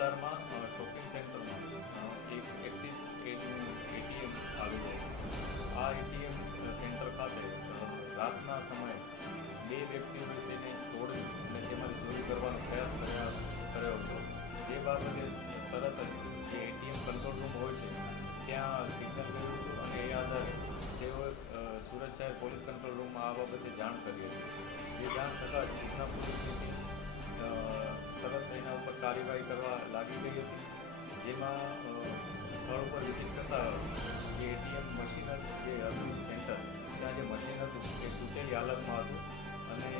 વિસ્તારમાં શોપિંગ સેન્ટરમાં એક એક્સિસ એટીએમ આવેલું આ એટીએમ સેન્ટર ખાતે રાતના સમયે બે વ્યક્તિઓએ તેને તોડી અને તેમાંથી ચોરી કરવાનો પ્રયાસ કર્યા હતો. જે બાબતે તરત જ જે એટીએમ કંટ્રોલ રૂમ હોય છે, ત્યાં સિગ્નલ કર્યું હતું અને એ આધારે તેઓએ સુરત શહેર પોલીસ કંટ્રોલ રૂમમાં આ બાબતે જાણ કરી હતી. જે જાણ થતાં જ સુરતના પોલીસની લાગી ગઈ હતી. જેમાં સ્થળ ઉપર વિઝિટ કરતાં જે એટીએમ મશીન જે હતું સેન્ટર ત્યાં જે મશીન હતું, એ તૂટેલી હાલતમાં હતું. અને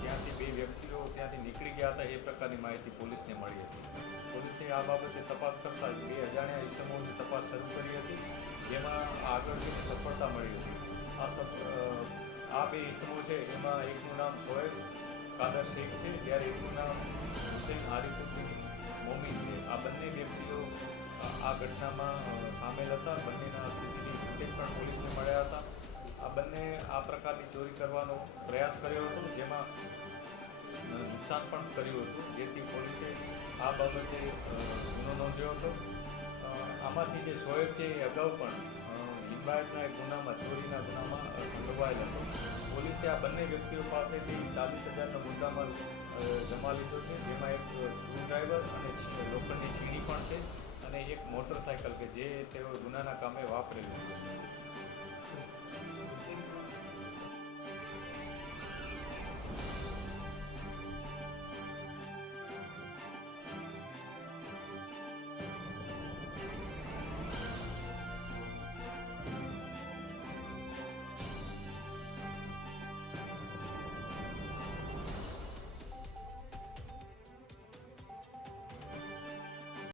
ત્યાંથી બે વ્યક્તિઓ ત્યાંથી નીકળી ગયા હતા, એ પ્રકારની માહિતી પોલીસને મળી હતી. પોલીસે આ બાબતે તપાસ કરતાં બે અજાણ્યા ઇસમોની તપાસ શરૂ કરી હતી, જેમાં આગળ જઈને સફળતા મળી હતી. આ આ બે ઇસમો છે, એમાં એકનું નામ સોએબ કાદર શેખ છે જ્યારે એકનું નામ હુસેન આરિફુદ્દીન મોમિન છે. આ બંને વ્યક્તિઓ આ આ ઘટનામાં સામેલ હતા. બંનેના સીસીટીવી ફૂટેજ પણ પોલીસને મળ્યા હતા. આ બંને આ પ્રકારની ચોરી કરવાનો પ્રયાસ કર્યો હતો, જેમાં નુકસાન પણ કર્યું હતું. જેથી પોલીસે આ બાબતે ગુનો નોંધ્યો હતો. આમાંથી જે સોએબ છે, એ અગાઉ પણ એક ગુનામાં, ચોરીના ગુનામાં સંડોવાયેલ હતો પોલીસે આ બંને વ્યક્તિઓ પાસેથી ચાલીસ હજારનો મુદ્દામાલ જમા લીધો છે, જેમાં એક સ્ક્રૂડ્રાઈવર અને લોખંડની છીણી પણ છે અને એક મોટરસાયકલ કે જે તેઓ ગુનાના કામે વાપરેલું હતું